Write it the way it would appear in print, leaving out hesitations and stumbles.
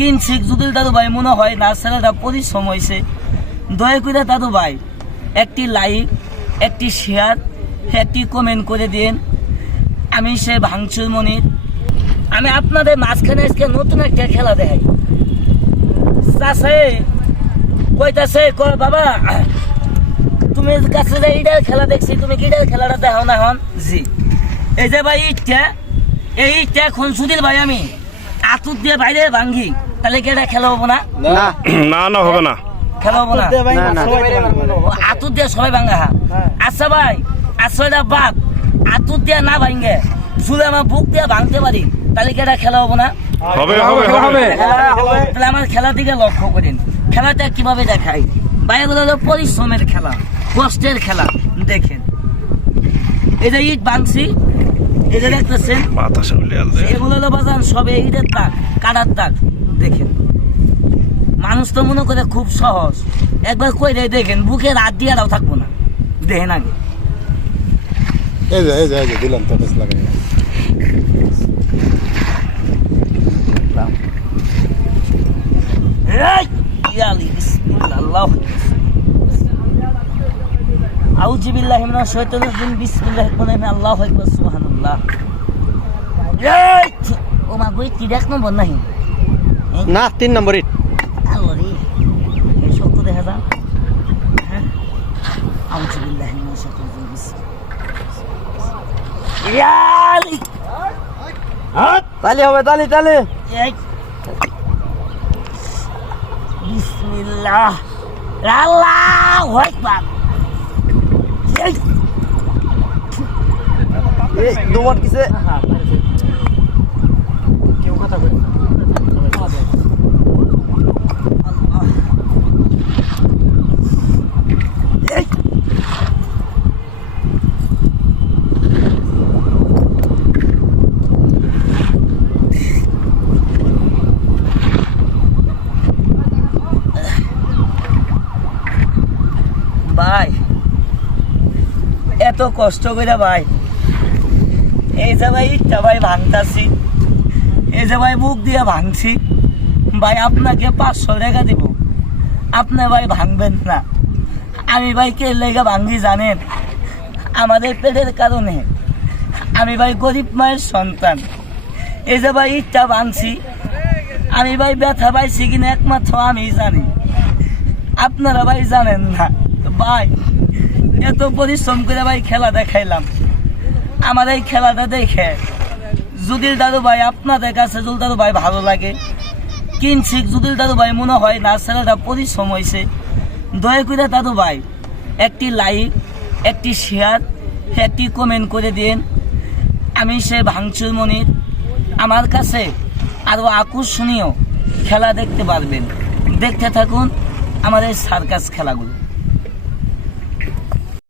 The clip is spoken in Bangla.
কিনছি যদি দাদু ভাই মনে হয় না ছেলেটা পরিশ্রম হয়েছে, দয়া করে দাদু ভাই একটি লাইক, একটি শেয়ার, একটি কমেন্ট করে দিন। আমি সে ভাঙচুর মনির, আমি আপনাদের মাঝখানে আজকে নতুন একটা খেলা দেখাই। চাষে কইতাছে কয় বাবা তুমি কাছে যে এইটার খেলা দেখছি, তুমি কিটার খেলাটা দেখাও না এখন? জি, এই যে ভাই এই ইটটা এখন সুদিল ভাই আমি আতুর দিয়ে বাইরে ভাঙ্গি, তাহলে কি এটা খেলা হবো না? না না হবে না, খেলা হবো না। আতুর দিয়ে সবাই ভাঙ্গা। আচ্ছা ভাই, আচ্ছা এটা বাদ, আতুর দিয়ে না ভাঙ্গে শুধু আমার বুক দিয়ে ভাঙতে পারি, তাহলে কি এটা খেলা হবো না? হবে হবে হবে। তাহলে আমার খেলার দিকে লক্ষ্য করেন, খেলাটা কিভাবে দেখাই। ভাই এগুলো হলো পরিশ্রমের খেলা, কষ্টের খেলা। দেখেন এই যে ইট ভাঙছি, এই যে দেখতেছেন এগুলো হলো বাজান সবে ইটের তাক, কাটার তাক। দেখেন মানুষ তো মনে করে খুব সহজ, একবার কইরে দেখেন বুকে রাত দিয়ে আরও থাকবো না। দেখেন আগে দিলাম তো লাগাই আউযু বিল্লাহি মিনাশ শাইতানির রাজিম, বিসমিল্লাহির রহমানির রহিম, আল্লাহু আকবার, সুবহানাল্লাহ। ও মা গই কি দেখ নম্বর নাই না 3 নম্বর ইট আল্লাহরে এই শক্ত দেখা যা। হ্যাঁ, আউযু বিল্লাহি মিনাশ শাইতানির রাজিম, ইয়ালি তালি হবে, তালি তালি। বিসমিল্লাহ, আল্লাহু আকবার। এই দুমট কিসে কেউ কথা বলে ভাই, এত কষ্ট করে ভাই এই যে ভাই ইটটা ভাই ভাঙতাছি, এই যে ভাই বুক দিয়ে ভাঙছি ভাই, আপনাকে 500 টাকা দিব, আপনি ভাই ভাঙবেন না। আমি ভাই কে লেগে ভাঙি জানেন? আমাদের পেটের কারণে। আমি ভাই গরিব মায়ের সন্তান। এই যে ভাই ইটটা ভাঙছি, আমি ভাই ব্যথা পাইছি কিনা একমাত্র আমি জানি, আপনারা ভাই জানেন না। ভাই এত পরিশ্রম করে ভাই খেলা দেখাইলাম, আমার এই খেলাটা দেখে যদি দাদু ভাই আপনাদের কাছে যদি দাদু ভাই ভালো লাগে, কিনছি যদি দাদু ভাই মনে হয় না ছেলেটা পরিশ্রম হয়েছে, দয়া করে দাদু ভাই একটি লাইক, একটি শেয়ার, একটি কমেন্ট করে দিন। আমি সে ভাঙচুর মনির, আমার কাছে আরও আকর্ষণীয় খেলা দেখতে পারবেন। দেখতে থাকুন আমাদের সার্কাস খেলাগুলো।